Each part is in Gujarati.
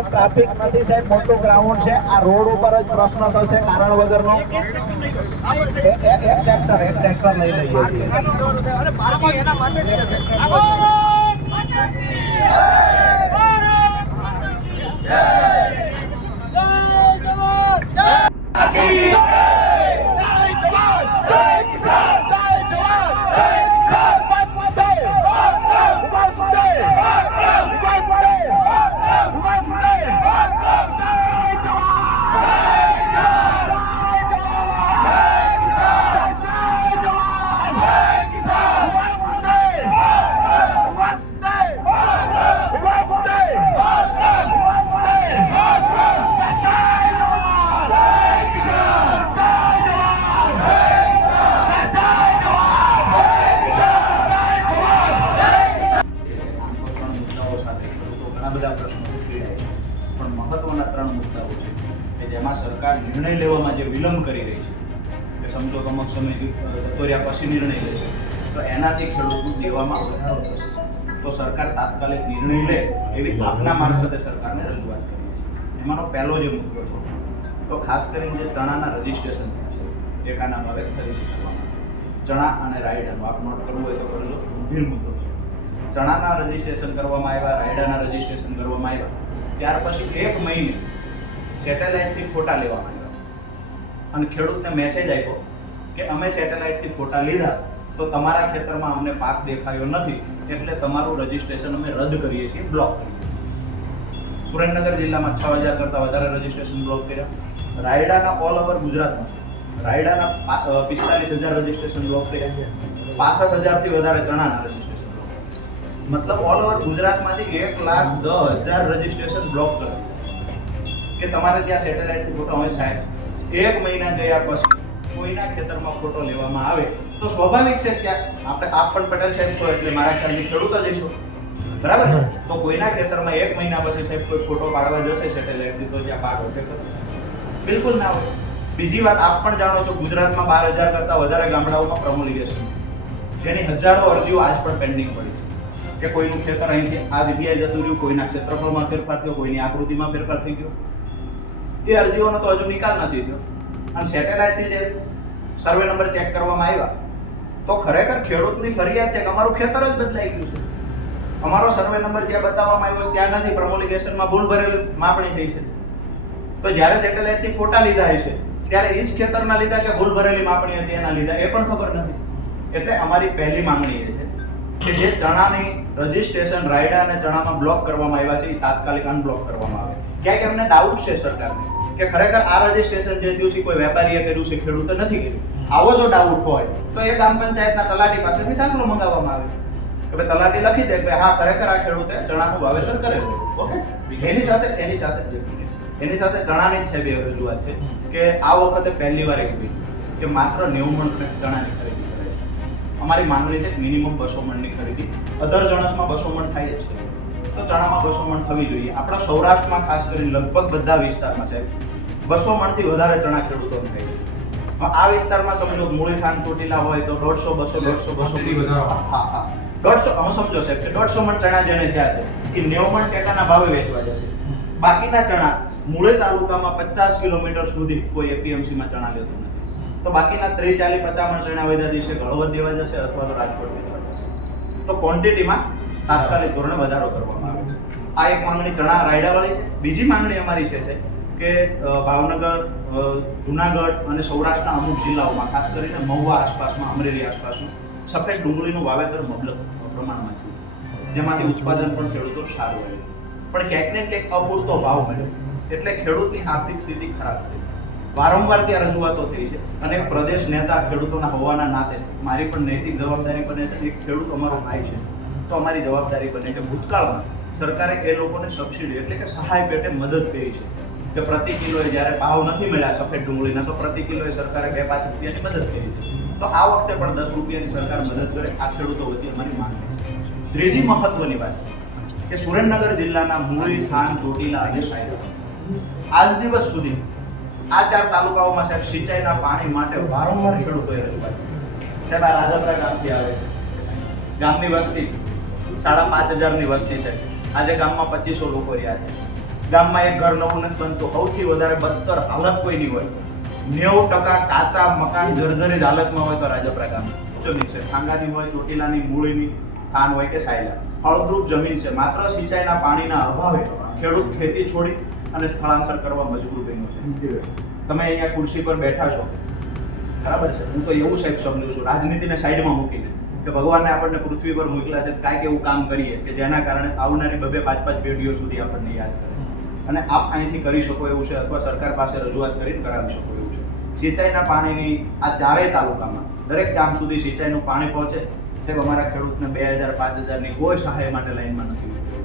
સાહેબ ટ્રાફિક નથી સાહેબ, મોટું ગ્રાઉન્ડ છે, આ રોડ ઉપર જ પ્રશ્ન થશે કારણ વગરનો. એક ટ્રેક્ટર લઈ લઈએ બધા પ્રશ્નો ઉઠી રહ્યા છે, પણ મહત્વના 3 મુદ્દાઓ છે કે જેમાં સરકાર નિર્ણય લેવામાં જે વિલંબ કરી રહી છે, કે સમજો તો અમુક સમય જતો રહ્યા પછી નિર્ણય લે છે, તો એનાથી ખેડૂતનું દેવામાં વધારો થશે. તો સરકાર તાત્કાલિક નિર્ણય લે એવી આપના મારફતે સરકારને રજૂઆત કરી છે. એમાંનો પહેલો જે મુદ્દો છે, તો ખાસ કરીને જે ચણાના રજીસ્ટ્રેશન થાય છે, ટેકાના ભાવે ખરીદી કરવામાં ચણા અને રાયડાનું આપ નોટ કરવું હોય તો કરજો. ગંભીર મુદ્દો છે. ચણાના રજીસ્ટ્રેશન કરવામાં આવ્યા, રાયડાના રજીસ્ટ્રેશન કરવામાં આવ્યા, ત્યાર પછી 1 મહિને સેટેલાઇટથી ફોટા લેવામાં આવ્યા અને ખેડૂતને મેસેજ આપ્યો કે અમે સેટેલાઇટથી ફોટા લીધા તો તમારા ખેતરમાં અમને પાક દેખાયો નથી, એટલે તમારું રજીસ્ટ્રેશન અમે રદ કરીએ છીએ, બ્લોક કરીએ. સુરેન્દ્રનગર જિલ્લામાં 6000 કરતાં વધારે રજીસ્ટ્રેશન બ્લોક કર્યા. રાયડાના ઓલ ઓવર ગુજરાતમાં રાયડાના 45000 રજીસ્ટ્રેશન બ્લોક કર્યા છે. 65000થી વધારે ચણાના રજીસ્ટ્રેશન, મતલબ ઓલ ઓવર ગુજરાતમાંથી 1,10,000 રજીસ્ટ્રેશન બ્લોક કરે કે તમારે ત્યાં સેટેલાઇટથી ફોટો. હવે સાહેબ 1 મહિના ગયા પછી કોઈના ખેતરમાં ફોટો લેવામાં આવે તો સ્વાભાવિક છે ત્યાં આપણે આપ પણ પટેલ સાહેબ છો એટલે મારા ખ્યાલથી ખેડૂત જ છો, બરાબર? તો કોઈના ખેતરમાં 1 મહિના પછી સાહેબ કોઈ ફોટો પાડવા જશે સેટેલાઇટથી તો ત્યાં પાક હશે? બિલકુલ ના હોય. બીજી વાત આપ પણ જાણો છો, ગુજરાતમાં 12,000 કરતાં વધારે ગામડાઓમાં પ્રમોલિગેશન, જેની હજારો અરજીઓ આજ પણ પેન્ડિંગ પડી છે કે કોઈનું ખેતર અહીંથી આ જગ્યાએ જતું રહ્યું, કોઈના ક્ષેત્રફળમાં ફેરફાર થયો, કોઈની આકૃતિમાં ફેરફાર થઈ ગયો. એ અરજીઓનો તો હજુ નિકાલ નથી થયો. અને સેટેલાઇટથી જે સર્વે નંબર ચેક કરવામાં આવ્યા તો ખરેખર ખેડૂતની ફરિયાદ છે કે અમારું ખેતર જ બદલાઈ ગયું છે, અમારો સર્વે નંબર જ્યાં બતાવવામાં આવ્યો છે ત્યાં નથી, પ્રમોલિગેશનમાં ભૂલ ભરેલી માપણી થઈ છે. તો જ્યારે સેટેલાઇટથી ફોટા લીધા હશે ત્યારે એ જ ખેતરના લીધા કે ભૂલ ભરેલી માપણી હતી એના લીધા એ પણ ખબર નથી. એટલે અમારી પહેલી માંગણી એ છે કે જે ચણાની રજીસ્ટ્રેશન રાયડા અને ચણામાં બ્લોક કરવામાં આવ્યા છે એ તાત્કાલિક અનબ્લોક કરવામાં આવે. ક્યાંક એમને ડાઉટ છે સરકારને કે ખરેખર આ રજીસ્ટ્રેશન જે થયું છે કોઈ વેપારીએ કર્યું છે, ખેડૂતે નથી કર્યું. આવો જો ડાઉટ હોય તો એ ગ્રામ પંચાયતના તલાટી પાસેથી દાખલો મંગાવવામાં આવે કે ભાઈ તલાટી લખી દે કે હા ખરેખર આ ખેડૂતે ચણાનું વાવેતર કરેલું. ઓકે, એની સાથે ચણાની જ છે બે રજૂઆત છે કે આ વખતે પહેલી વાર એવું થયું કે માત્ર 90 મણ ચણાની ખરીદી કરે છે. અમારી માંગણી છે મિનિમમ 200 મણની ખરીદી. અધર જણસમાં 200 મણ થાય જ છે, તો ચણામાં 200 મણ થવી જોઈએ. આપણા સૌરાષ્ટ્રમાં ખાસ કરીને લગભગ બધા વિસ્તારમાં છે 200 મણથી વધારે ચણા ખેડૂતોને થાય છે. આ વિસ્તારમાં સમજો મૂળી થાન ચોટીલા હોય તો 150, 200 હા 150 અમે સમજો સાહેબ કે 150 મણ ચણા જેને થયા છે એ 90 મણ ટેકાના ભાવે વેચવા જશે. બાકીના ચણા મૂળી તાલુકામાં 50 કિલોમીટર સુધી કોઈ એપીએમસીમાં ચણા લેતું નથી, તો બાકીના 30, 40, 50 મણ ચણા વધ્યા દિવસે હળવદ દેવા જશે અથવા તો રાજકોટ વેચવા જશે. તો ક્વોન્ટિટીમાં તાત્કાલિક ધોરણે વધારો કરવામાં આવે. આ એક માંગણી ચણા રાયડાવાળી છે. બીજી માંગણી અમારી છે કે ભાવનગર, જુનાગઢ અને સૌરાષ્ટ્રના અમુક જિલ્લાઓમાં ખાસ કરીને મહુવા આસપાસમાં, અમરેલી આસપાસમાં સફેદ ડુંગળીનું વાવેતર મબલક પ્રમાણમાં થયું, જેમાંથી ઉત્પાદન પણ ખેડૂતો સારું આવ્યું, પણ ક્યાંક ને ક્યાંક અપૂરતો ભાવ મળ્યો એટલે ખેડૂતની આર્થિક સ્થિતિ ખરાબ થઈ. વારંવાર ત્યાં રજૂઆતો થઈ છે અને એક પ્રદેશ નેતા ખેડૂતોના હોવાના નાતે મારી પણ નૈતિક જવાબદારી બને છે. એક ખેડૂત અમારો ભાઈ છે તો અમારી જવાબદારી બને કે ભૂતકાળમાં સરકારે એ લોકોને સબસિડી એટલે કે સહાય પેટે મદદ કરી છે કે પ્રતિ કિલોએ જ્યારે ભાવ નથી મળ્યા સફેદ ડુંગળીના તો પ્રતિ કિલોએ સરકારે 2-5 રૂપિયાની મદદ કરી છે. તો આ વખતે પણ 10 રૂપિયાની સરકાર મદદ કરે. આ ખેડૂતો વતી અમારી માંગણી છે. ત્રીજી મહત્વની વાત છે કે સુરેન્દ્રનગર જિલ્લાના મૂળી, થાન, ચોટીલા અને સાયરા આજ દિવસ સુધી આ 4 તાલુકાઓમાં સાહેબ સિંચાઈના પાણી માટે વારંવાર ખેડૂતોએ રજૂઆત કરી. સાહેબ આ રાજપરા ગામથી આવે છે, ગામની વસ્તી 5,500ની વસ્તી છે. આજે ગામમાં 2500 લોકો રહ્યા છે. ગામમાં એક ઘર નવું નથી બનતું. સૌથી વધારે બદતર હાલત કોઈની હોય, 90% કાચા મકાન જર્જરિત હાલતમાં હોય તો રાજપરા ગામ જમીન છે. ખાંગાની હોય, ચોટીલાની, મૂળીની, થાન હોય કે સાયલા, ફળદ્રુપ જમીન છે. માત્ર સિંચાઈના પાણીના અભાવે ખેડૂત ખેતી છોડી અને સ્થળાંતર કરવા મજબૂર બન્યો છે. તમે અહીંયા ખુરશી પર બેઠા છો, બરાબર છે. હું તો એવું સાહેબ સમજુ છું, રાજનીતિને સાઈડમાં મૂકીને, કે ભગવાને આપણને પૃથ્વી પર મોકલ્યા છે, કાંઈક એવું કામ કરીએ કે જેના કારણે આવનારી 2-5 પેઢીઓ સુધી આપણને યાદ કરે. અને આપ અહીંથી કરી શકો એવું છે, અથવા સરકાર પાસે રજૂઆત કરીને કરાવી શકો એવું છે. સિંચાઈના પાણીની આ ચારેય તાલુકામાં દરેક ગામ સુધી સિંચાઈનું પાણી પહોંચે. સાહેબ, અમારા ખેડૂતને 2000-5000ની કોઈ સહાય માટે લાઈનમાં નથી ઉતરવું.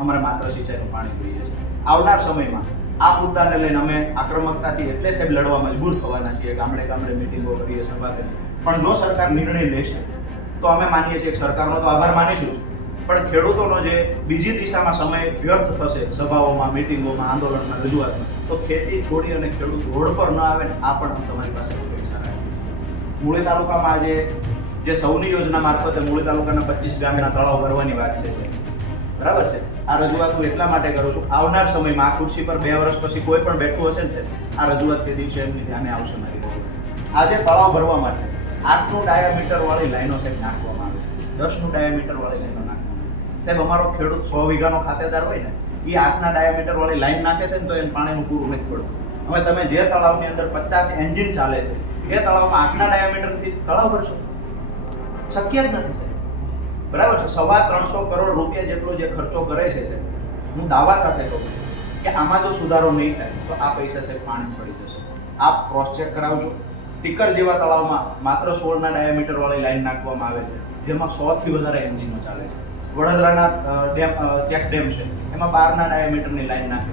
અમારે માત્ર સિંચાઈનું પાણી જોઈએ છે. આવનાર સમયમાં આ મુદ્દાને લઈને અમે આક્રમકતાથી એટલે સાહેબ લડવા મજબૂર થવાના છીએ. ગામડે ગામડે મિટિંગો કરીએ, સભા કરીએ. પણ જો સરકાર નિર્ણય લેશે તો અમે માનીએ છીએ કે સરકારનો તો આભાર માનીશું, પણ ખેડૂતોનો જે બીજી દિશામાં સમય વ્યર્થ થશે, સભાઓમાં, મિટિંગોમાં, આંદોલનમાં, રજૂઆતમાં, તો ખેતી છોડી અને ખેડૂત રોડ પર ન આવે ને, આ પણ હું તમારી પાસે અપેક્ષા રાખીએ છીએ. મૂળી તાલુકામાં આજે જે સૌની યોજના મારફતે મૂળી તાલુકાના 25 ગામના તળાવ ભરવાની વાત છે, બરાબર છે. આ રજૂઆત હું એટલા માટે કરું છું, આવનાર સમયમાં આ ખુરશી પર 2 વર્ષ પછી કોઈ પણ બેઠું હશે ને, આ રજૂઆત તે દિવસે એમની ધ્યાને આવશે મારી રજૂઆત. આજે તળાવ ભરવા માટે 8નું ડાયામીટર વાળી લાઈનો સાહેબ નાખવામાં આવે છે, 10નું ડાયામીટર વાળી લાઈનો નાખવામાં આવે છે. સાહેબ, અમારો ખેડૂત 100 વીઘાનો ખાતેદાર હોય ને, એ 8ના ડાયામીટર વાળી લાઈન નાખે છે ને, તો એને પાણીનું પૂરું નથી પડતું. હવે તમે જે તળાવની અંદર 50 એન્જિન ચાલે છે, એ તળાવમાં 8ના ડાયામીટરથી તળાવ ભરશો? શક્ય જ નથી સાહેબ, બરાબર છે. 325 કરોડ રૂપિયા જેટલો જે ખર્ચો કરે છે સાહેબ, હું દાવા સાથે કહું કે આમાં જો સુધારો નહીં થાય તો આ પૈસા સાહેબ પાણી પડી જશે. આપ ક્રોસ ચેક કરાવજો. ટીકર જેવા તળાવમાં માત્ર 16ના ડાયામીટર વાળી લાઈન નાખવામાં આવે છે, જેમાં 100થી વધારે એન્જિનો ચાલે છે. વડોદરાના ચેક ડેમ છે, એમાં 12ના ડાયામીટરની લાઈન નાખે,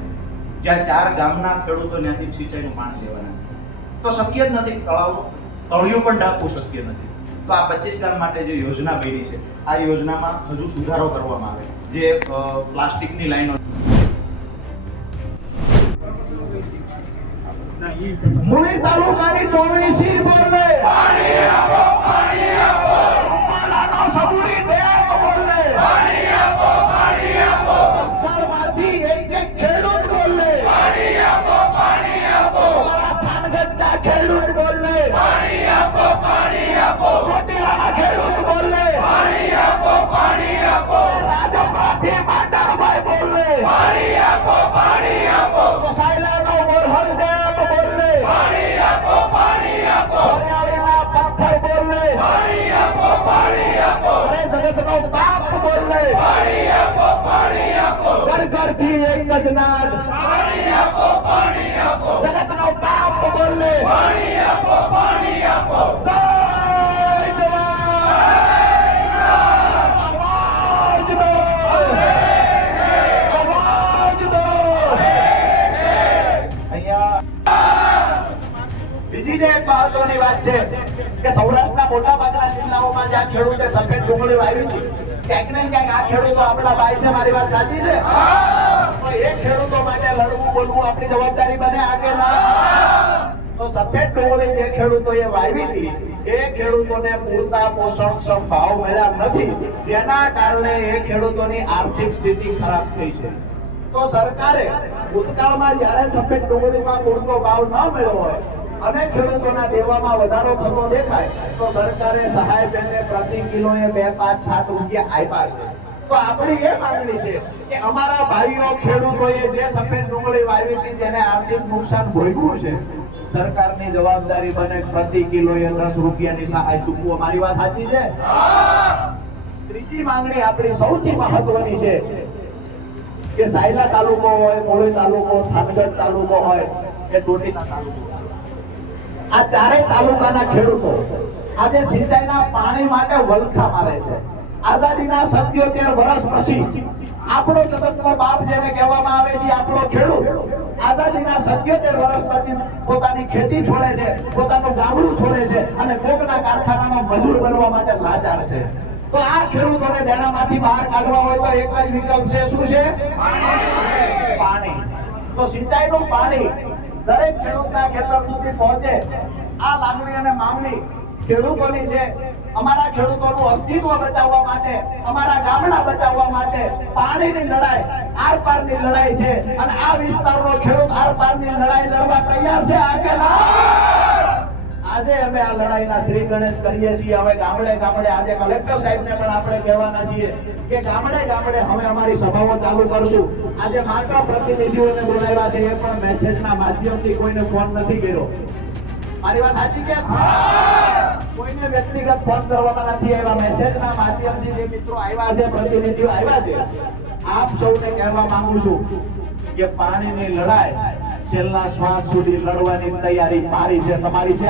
જ્યાં 4 ગામના ખેડૂતો ત્યાંથી સિંચાઈનું પાણી લેવાના છે. તો શક્ય જ નથી, તળાવનું તળિયું પણ ઢાંકવું શક્ય નથી. તો આ 25 ગામ માટે જે યોજના બની છે, આ યોજનામાં હજુ સુધારો કરવામાં આવે. જે પ્લાસ્ટિકની લાઈનો મૂળી તાલુકાની 24 બોલને પાણી આપો, પાણી આપો. ઉમરાનો સબુરી ડેમ બોલને પાણી આપો, પાણી આપો. અક્ષરમાંથી એક ખેડૂત બોલને પાણી આપો, પાણી આપો. થાનગઢના ખેડૂત બોલને પાણી આપો, પાણી આપો. ચોટીલાના ખેડૂત બોલને પાણી આપો, પાણી આપો. રાજપરાથી માંડરભાઈ બોલને પાણી આપો, પાણી આપો. સાયલાનો મોરહલ ડેમ બોલને પાણી આપો, પાણી આપો. હરિયાળીના પથ્થર બોલને પાણી આપો, પાણી આપો. અરે જગતનો બાપ બોલને પાણી આપો, પાણી આપો. ઘર ઘરથી એક જ નાદ પાણી આપો, પાણી આપો. જગતનો બાપ બોલને પાણી આપો, પાણી આપો. જય જવાન, આવાજ દો, આવાજ દો. બીજી જે એક મહત્વની વાત છે કે સૌરાષ્ટ્રના મોટા ભાગના જિલ્લાઓમાં જ્યાં ખેડૂતે સફેદ ડુંગળી વાવી હતી, ક્યાંક ને ક્યાંક આ ખેડૂતો આપણા ભાઈ છે. મારી વાત સાચી છે? તો એ ખેડૂતો માટે લડવું, બોલવું આપણી જવાબદારી બને આગળ ના. તો સફેદ ડુંગળી જે ખેડૂતોએ વાવી હતી, એ ખેડૂતોને પૂરતા પોષણક્ષમ ભાવ મળ્યા નથી, જેના કારણે એ ખેડૂતોની આર્થિક સ્થિતિ ખરાબ થઈ છે. તો સરકારે ભૂતકાળમાં જ્યારે સફેદ ડુંગળીમાં પૂરતો ભાવ ન મળ્યો હોય અને ખેડૂતોના દેવામાં વધારો થતો દેખાય, તો સરકારે સહાય પેટે પ્રતિ કિલોએ 2, 5, 7 રૂપિયા આપ્યા છે. તો આપણી એ માંગણી છે કે અમારા ભાઈઓ ખેડૂતોએ જે સફેદ ડુંગળી વાવી હતી, જેને આર્થિક નુકસાન ભોગવ્યું છે, સરકારની જવાબદારી બને પ્રતિ કિલોએ 10 રૂપિયાની સહાય ચૂકવો. મારી વાત સાચી છે? ત્રીજી માંગણી આપણી સૌથી મહત્વની છે કે સાયલા તાલુકો હોય, મૂળી તાલુકો, થાનગઢ તાલુકો હોય કે ચોટીલા તાલુકો, આ ચારેય તાલુકાના ખેડૂતો આજે સિંચાઈના પાણી માટે વલખા મારે છે. આઝાદીના 77 વર્ષ પછી આપણો જગતનો બાપ જેને કહેવામાં આવે છે, આપણો ખેડૂત આઝાદીના 77 વર્ષ પછી પોતાની ખેતી છોડે છે, પોતાનું ગામડું છોડે છે અને કોકના કારખાનાનો મજૂર બનવા માટે લાચાર છે. તો આ ખેડૂતોને દેણામાંથી બહાર કાઢવા હોય તો એક જ વિકલ્પ છે. શું છે? પાણી. તો સિંચાઈનું પાણી દરેક ખેડૂતના ખેતર સુધી પહોંચે, આ લાગણી અને માંગણી ખેડૂતોની છે. અમારા ખેડૂતોનું અસ્તિત્વ બચાવવા માટે, અમારા ગામડા બચાવવા માટે પાણીની લડાઈ આર પારની લડાઈ છે અને આ વિસ્તારનો ખેડૂત આર પારની લડાઈ લડવા તૈયાર છે આ કે ના? આજે અમે આ લડાઈના શ્રી ગણેશ કરીએ છીએ. હવે ગામડે ગામડે આજે કલેક્ટર સાહેબને પણ આપણે કહેવાના છીએ કે ગામડે ગામડે હવે અમારી સભાઓ ચાલુ કરશું. આજે માત્ર પ્રતિનિધિઓને બોલાવ્યા છે, એ પણ મેસેજના માધ્યમથી કોઈને ફોન નથી કર્યો. મારી વાત સાચી કે? કોઈને વ્યક્તિગત ફોન કરવામાં નથી આવ્યા. મેસેજના માધ્યમથી જે મિત્રો આવ્યા છે, પ્રતિનિધિઓ આવ્યા છે, આપ સૌને કહેવા માંગુ છું કે પાણીની લડાઈ છેલ્લા શ્વાસ સુધી લડવાની તૈયારી મારી છે, તમારી છે.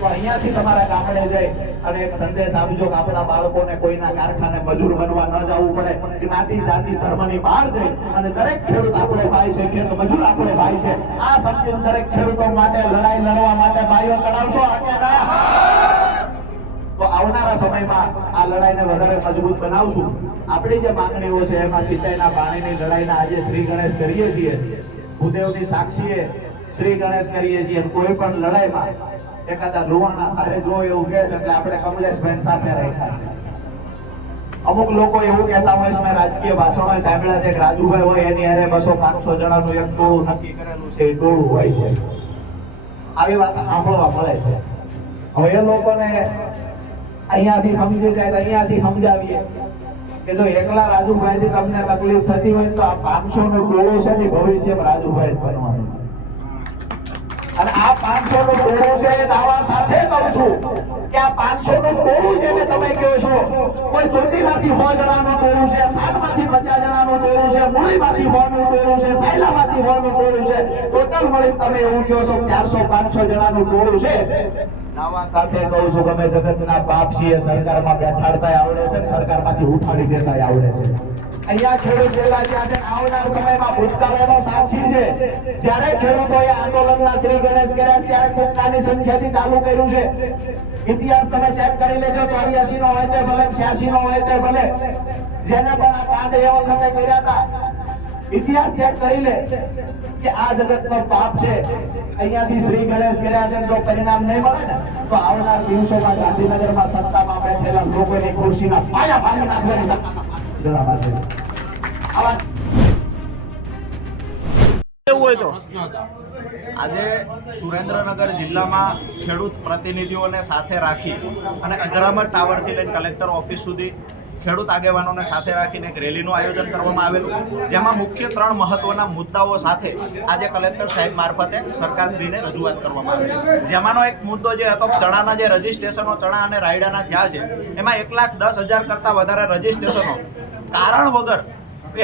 તો અહીંયાથી તમારા ગામડે જઈ અને એક સંદેશ આપજો કે આપણા બાળકોને કોઈના કારખાને મજૂર બનવા ન જવું પડે. જ્ઞાતિ જાતિ ધર્મની બહાર જઈ અને દરેક ખેડૂત આપણો ભાઈ છે, ખેત મજૂર આપણો ભાઈ છે. આ સમજીને દરેક ખેડૂતો માટે લડાઈ લડવા માટે ભાઈઓ ચડાવશો આ કે ના? તો આવનારા સમયમાં આ લડાઈને વધારે મજબૂત બનાવશું. આપણી જે માંગણીઓ છે એમાં સિંચાઈના પાણીની લડાઈના આજે શ્રી ગણેશ કરીએ છીએ, ભૂદેવની સાક્ષીએ શ્રી ગણેશ કરીએ છીએ. કોઈ પણ લડાઈમાં એકાદા લુવાણા હારે જો એવું કહે છે એટલે આપણે કમલેશભાઈ સાથે રાખ્યા. અમુક લોકો એવું કહેતા હોય છે, મેં રાજકીય ભાષણો સાંભળ્યા છે કે રાજુભાઈ હોય એની હારે 200-500 જણાનું એક ટોળું નક્કી કરેલું છે, એ ટોળું હોય છે. આવી વાત સાંભળવા મળે છે. હવે એ લોકોને અહીંયાથી સમજી જાય, અહીંયાથી સમજાવીએ કે જો એકલા રાજુભાઈથી તમને તકલીફ થતી હોય તો આ 500 નું ટોળું છે ને ભવિષ્યમાં રાજુભાઈ જ બનવાનું. અને આ 500 નું ટોળું છે એ દાવા સાથે કહું છું કે આ 500 નું ટોળું જેને તમે કહો છો, કોઈ ચોટીલાથી 100 જણાનું ટોળું છે, થાનમાંથી 50 જણાનું ટોળું છે, મુળીમાંથી 100 નું ટોળું છે, સાયલામાંથી 100 નું ટોળું છે, ટોટલ મળી તમે એવું કહો છો 400-500 જણાનું ટોળું છે. દાવા સાથે કહું છું કે અમે જગતના બાપ છીએ. સરકારમાં બેઠાડતા આવડે છે, સરકારમાંથી ઉઠાડી દેતા આવડે છે. અહીંયા ખેડૂત જેટલા ત્યાં છે, આવનાર સમયમાં ભૂતકાળનો સાક્ષી છે. જ્યારે ખેડૂતોએ આંદોલનના શ્રી ગણેશ કર્યા ત્યારે ખૂબ નાની સંખ્યાથી ચાલુ કર્યું છે. ઇતિહાસ તમે ચેક કરી લેજો. 84 નો હોય તે ભલે, 86 નો હોય તે ભલે, જેને પણ આ કાંડ એ વખતે કર્યા હતા, ઇતિહાસ ચેક કરી લે કે આ જગતનો પાપ છે. અહીંયાથી શ્રી ગણેશ કર્યા છે. જો પરિણામ નહીં મળે ને તો આવનાર દિવસોમાં ગાંધીનગરમાં સત્તામાં બેઠેલા લોકોની ખુરશીના પાયા ભાંગી નાખવાની જણાવા છે. એવું હોય તો આજે સુરેન્દ્રનગર જિલ્લામાં ખેડૂત પ્રતિનિધિઓને સાથે રાખી અને અજરામર ટાવરથી લઈને કલેક્ટર ઓફિસ સુધી ખેડૂત આગેવાનોને સાથે રાખીને એક રેલીનું આયોજન કરવામાં આવેલું, જેમાં મુખ્ય 3 મહત્વના મુદ્દાઓ સાથે આજે કલેક્ટર સાહેબ મારફતે સરકારશ્રીને રજૂઆત કરવામાં આવી. જેમાંનો એક મુદ્દો જે હતો, ચણાના જે રજીસ્ટ્રેશનો ચણા અને રાયડાના થયા છે એમાં 1,10,000 કરતાં વધારે રજીસ્ટ્રેશનો કારણ વગર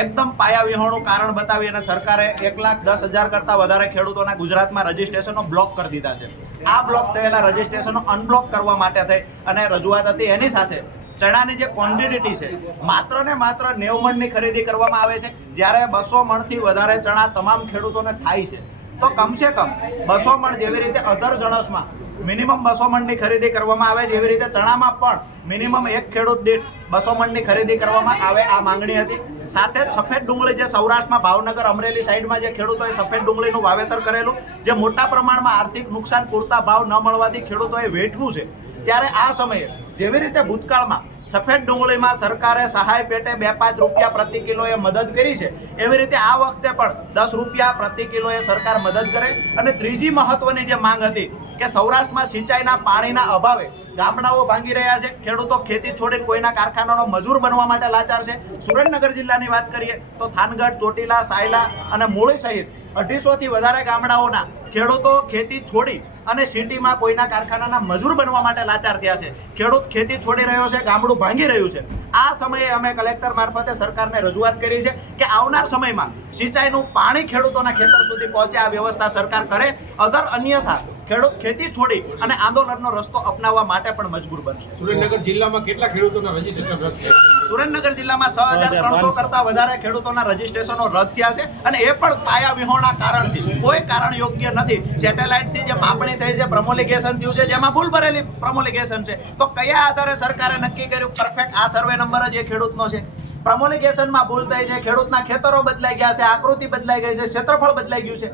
એકદમ પાયા વિહોણું કારણ બતાવી અને સરકારે 1,10,000 કરતાં વધારે ખેડૂતોના ગુજરાતમાં રજીસ્ટ્રેશનો બ્લોક કરી દીધા છે. આ બ્લોક થયેલા રજીસ્ટ્રેશનો અનબ્લોક કરવા માટે થઈ અને રજૂઆત હતી. એની સાથે ચણાની જે ક્વોન્ટિટી છે માત્ર ને માત્ર 90 મણની ખરીદી કરવામાં આવે છે, જ્યારે 200 મણથી વધારે ચણા તમામ ખેડૂતોને થાય છે. તો કમસે કમ 200 મણ જેવી રીતે અધર જણસમાં મિનિમમ 200 મણની ખરીદી કરવામાં આવે છે, એવી રીતે ચણામાં પણ મિનિમમ એક ખેડૂત દીઠ 200 મણની ખરીદી કરવામાં આવે, આ માંગણી હતી. સાથે જ સફેદ ડુંગળી જે સૌરાષ્ટ્રમાં ભાવનગર અમરેલી સાઈડમાં જે ખેડૂતોએ સફેદ ડુંગળીનું વાવેતર કરેલું, જે મોટા પ્રમાણમાં આર્થિક નુકસાન પૂરતા ભાવ ન મળવાથી ખેડૂતોએ વેઠવું છે, ત્યારે આ સમયે જેવી રીતે ભૂતકાળમાં સફેદ ડુંગળીમાં સરકારે સહાય પેટે 2-5 રૂપિયા પ્રતિ કિલોએ મદદ કરી છે, એવી રીતે આ વખતે પણ 10 રૂપિયા પ્રતિ કિલોએ સરકાર મદદ કરે. અને ત્રીજી મહત્વની જે માંગ હતી કે સૌરાષ્ટ્રમાં સિંચાઈના પાણીના અભાવે ગામડાઓ ભાંગી રહ્યા છે, ખેડૂતો ખેતી છોડીને કોઈના કારખાનાનો મજૂર બનવા માટે લાચાર છે. સુરેન્દ્રનગર જિલ્લાની વાત કરીએ તો થાનગઢ, ચોટીલા, સાયલા અને મૂળી સહિત 250થી વધારે ગામડાઓના ખેડૂતો ખેતી છોડી અને સિટીમાં કોઈના કારખાનાના મજૂર બનવા માટે લાચાર થયા છે. ખેડૂત ખેતી છોડી રહ્યો છે, ગામડું ભાંગી રહ્યું છે. આ સમયે અમે કલેક્ટર મારફતે સરકારને રજૂઆત કરી છે કે આવનાર સમયમાં સિંચાઈનું પાણી ખેડૂતોના ખેતર સુધી પહોંચે આ વ્યવસ્થા સરકાર કરે, અગર અન્યથા ખેડૂત ખેતી છોડી અને આંદોલનનો રસ્તો અપનાવવા માટે પણ મજબૂર બનશે. સુરેન્દ્રનગર જિલ્લામાં કેટલા ખેડૂતોના રજીસ્ટ્રેશન રદ થયા? સુરેન્દ્રનગર જિલ્લામાં 6,300 કરતાં વધારે ખેડૂતોના રજીસ્ટ્રેશનો રદ થયા છે, અને એ પણ પાયા વિહોણા કારણથી, કોઈ કારણ યોગ્ય નથી. સેટેલાઇટથી જે માપણી થઈ છે, પ્રમોલિગેશન થયું છે, જેમાં ભૂલ ભરેલી પ્રમોલિગેશન છે. તો કયા આધારે સરકારે નક્કી કર્યું પરફેક્ટ આ સર્વે નંબર જ એ ખેડૂતનો છે? પ્રમોલિગેશનમાં ભૂલ થઈ છે, ખેડૂતના ખેતરો બદલાઈ ગયા છે, આકૃતિ બદલાઈ ગઈ છે, ક્ષેત્રફળ બદલાઈ ગયું છે.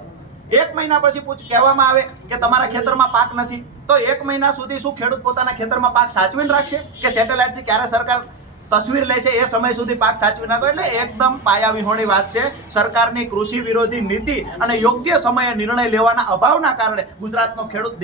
1 મહિના પછી કહેવામાં આવે કે તમારા ખેતરમાં પાક નથી, તો 1 મહિના સુધી શું ખેડૂત પોતાના ખેતરમાં પાક સાચવીને રાખશે કે સેટેલાઇટથી ક્યારે સરકાર તસવીર લે છે એ સમય સુધી પાક સાચવી નાખો એટલે એકદમ પાયા વિહોણી વાત છે. સરકારની કૃષિ વિરોધી નીતિ અને યોગ્ય સમયે નિર્ણય લેવાના અભાવના કારણે ગુજરાતનો ખેડૂત